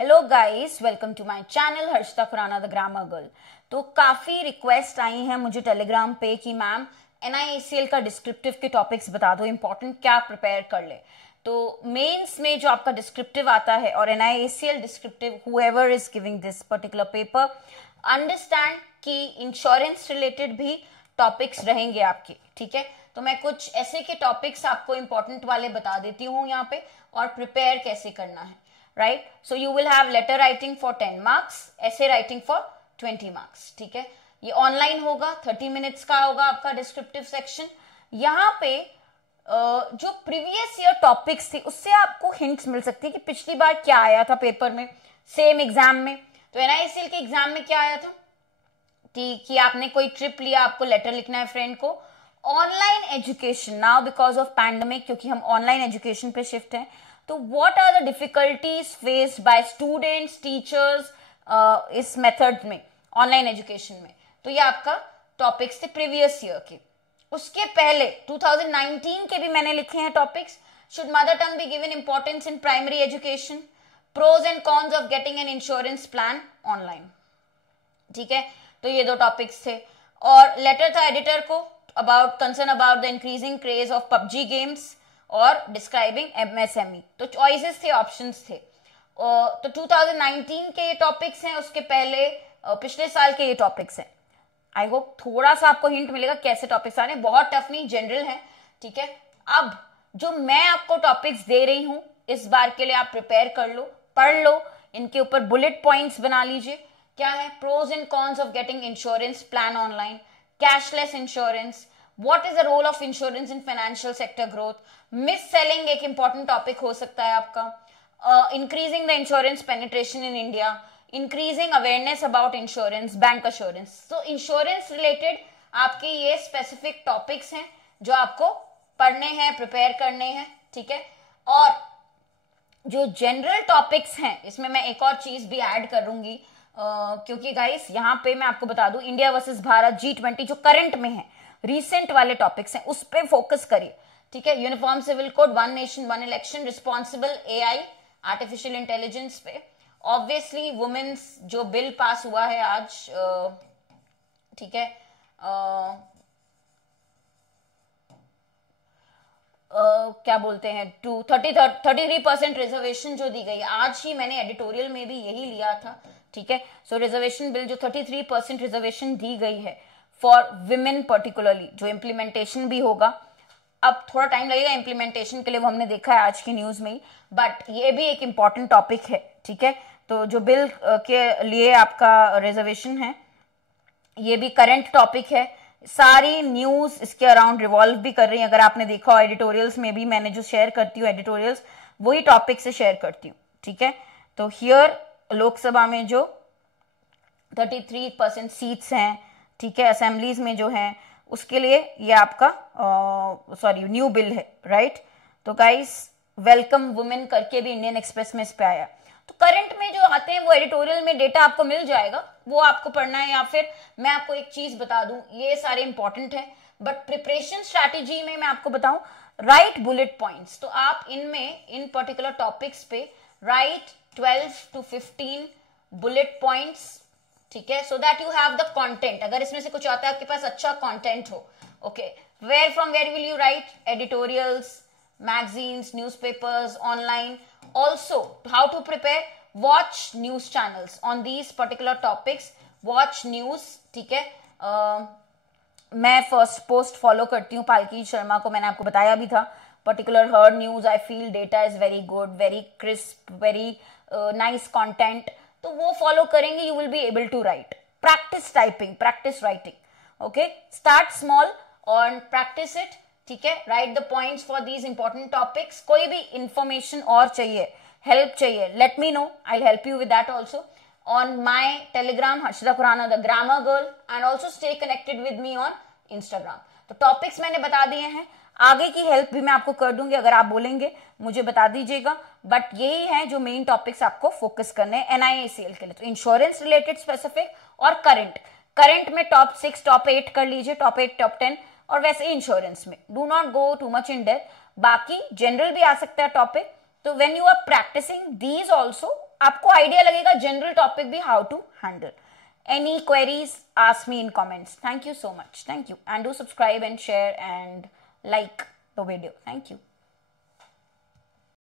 Hello guys, welcome to my channel Harshita Khurana the grammar girl. तो काफी request आई हैं मुझे टेलीग्राम पे कि मैम NIACL का डिस्क्रिप्टिव के टॉपिक्स बता दो, इंपॉर्टेंट क्या प्रिपेयर कर ले। तो मेंस में जो आपका डिस्क्रिप्टिव आता है और NIACL descriptive, whoever is giving this particular paper, understand कि इंश्योरेंस रिलेटेड भी टॉपिक्स रहेंगे आपके। ठीक है, तो मैं कुछ ऐसे के टॉपिक्स आपको इंपॉर्टेंट वाले बता देती हूँ यहाँ पे और प्रिपेयर कैसे करना है। Right, so you will have letter writing for 10 marks, essay writing for 20 marks. ठीक है, ये ऑनलाइन होगा, 30 मिनट्स का होगा आपका डिस्क्रिप्टिव सेक्शन। यहाँ पे जो प्रीवियस ईयर टॉपिक्स थे उससे आपको हिंट्स मिल सकती है कि पिछली बार क्या आया था पेपर में, सेम एग्जाम में। तो NIACL के एग्जाम में क्या आया था कि आपने कोई ट्रिप लिया, आपको लेटर लिखना है फ्रेंड को। Online education now because of pandemic, क्योंकि हम ऑनलाइन एजुकेशन पे शिफ्ट हैं, तो what are the difficulties faced by students, teachers इस मेथड में, ऑनलाइन एजुकेशन में। तो ये आपका टॉपिक्स थे प्रीवियस ईयर के। उसके पहले 2019 के भी मैंने लिखे हैं topics. Should mother tongue be given importance in primary education, pros and cons of getting an insurance plan online. ठीक है, तो ये दो टॉपिक्स थे। और लेटर था एडिटर को about concern about the increasing craze of PUBG games और डिस्क्राइबिंग MSME। तो चॉइसेस थे, ऑप्शंस थे। तो 2019 के ये टॉपिक्स हैं, उसके पहले पिछले साल के ये टॉपिक्स हैं। आई होप थोड़ा सा आपको हिंट मिलेगा कैसे टॉपिक्स आ रहे हैं, बहुत टफ नहीं, जनरल है। ठीक है, अब जो मैं आपको टॉपिक्स दे रही हूं इस बार के लिए आप प्रिपेयर कर लो, पढ़ लो, इनके ऊपर बुलेट पॉइंट्स बना लीजिए। क्या है? Pros and cons of getting insurance plan online, cashless insurance, what is the role of insurance in financial sector growth, mis selling एक इंपॉर्टेंट टॉपिक हो सकता है आपका, increasing the insurance penetration in India, increasing awareness about insurance, bank assurance. तो insurance related आपके ये specific topics हैं जो आपको पढ़ने हैं, प्रिपेयर करने हैं। ठीक है, और जो जनरल टॉपिक्स हैं इसमें मैं एक और चीज भी ऐड करूंगी, क्योंकि गाइस यहाँ पे मैं आपको बता दूं, इंडिया वर्सेस भारत G20 जो करंट में है, रिसेंट वाले टॉपिक्स हैं, उस पे फोकस करिए। ठीक है, uniform civil code, one nation one election, responsible AI, artificial intelligence पे, ऑब्वियसली वुमेन्स जो बिल पास हुआ है आज, ठीक है, क्या बोलते हैं, 33% रिजर्वेशन जो दी गई आज ही, मैंने एडिटोरियल में भी यही लिया था। ठीक है, सो रिजर्वेशन बिल जो 33% रिजर्वेशन दी गई है फॉर विमेन पर्टिकुलरली, जो इम्प्लीमेंटेशन भी होगा। अब थोड़ा टाइम लगेगा इम्प्लीमेंटेशन के लिए, वो हमने देखा है आज की न्यूज में ही, बट ये भी एक इंपॉर्टेंट टॉपिक है। ठीक है, तो जो बिल के लिए आपका रिजर्वेशन है ये भी करंट टॉपिक है। सारी न्यूज इसके अराउंड रिवॉल्व भी कर रही है। अगर आपने देखा हो एडिटोरियल्स में भी, मैंने जो शेयर करती हूँ एडिटोरियल्स वही टॉपिक से शेयर करती हूँ। ठीक है, तो हियर लोकसभा में जो 33% सीट्स हैं, ठीक है, असेंबलीज में जो हैं, उसके लिए ये आपका न्यू बिल है। राइट, तो गाइस वेलकम वुमेन करके भी इंडियन एक्सप्रेस में इस पे आया। तो करंट में जो आते हैं वो एडिटोरियल में डेटा आपको मिल जाएगा, वो आपको पढ़ना है। या फिर मैं आपको एक चीज बता दूं, ये सारे इंपॉर्टेंट है, बट प्रिपरेशन स्ट्रैटेजी में मैं आपको बताऊं, राइट बुलेट पॉइंट्स। तो आप इनमें, इन पर्टिकुलर टॉपिक्स पे राइट 12 to 15 बुलेट पॉइंट्स। ठीक है, so that you have the content. अगर इसमें से कुछ आता है आपके पास अच्छा कंटेंट हो, okay, where will you write? Editorials, magazines, newspapers, online. Also, how to prepare? Watch news channels on these particular topics. Watch news. ठीक है, मैं फर्स्ट पोस्ट फॉलो करती हूँ पालकी शर्मा को, मैंने आपको बताया भी था। पर्टिकुलर हर news I feel data is very good, very crisp, very nice content, तो वो फॉलो करेंगे, you will be able to write. Practice typing, practice writing. Okay, start small और प्रैक्टिस इट। ठीक है, write the points for these important topics. कोई भी information और चाहिए, हेल्प चाहिए, let me know, I help you with that also on my Telegram Harshita Khurana the grammar girl, and also stay connected with me on Instagram. तो topics मैंने बता दिए हैं, आगे की हेल्प भी मैं आपको कर दूंगी, अगर आप बोलेंगे मुझे बता दीजिएगा। बट यही है जो मेन टॉपिक्स आपको फोकस करने हैं NIACL के लिए। तो इंश्योरेंस रिलेटेड स्पेसिफिक और करंट में टॉप 6 टॉप 8 कर लीजिए, टॉप 8 टॉप 10, और वैसे इंश्योरेंस में do not go too much in depth. बाकी जनरल भी आ सकता है टॉपिक। तो when you are practicing these also, आपको आइडिया लगेगा जनरल टॉपिक भी how to handle. Any queries, ask me in comments. Thank you so much. Thank you. And do subscribe and share and like the video. Thank you.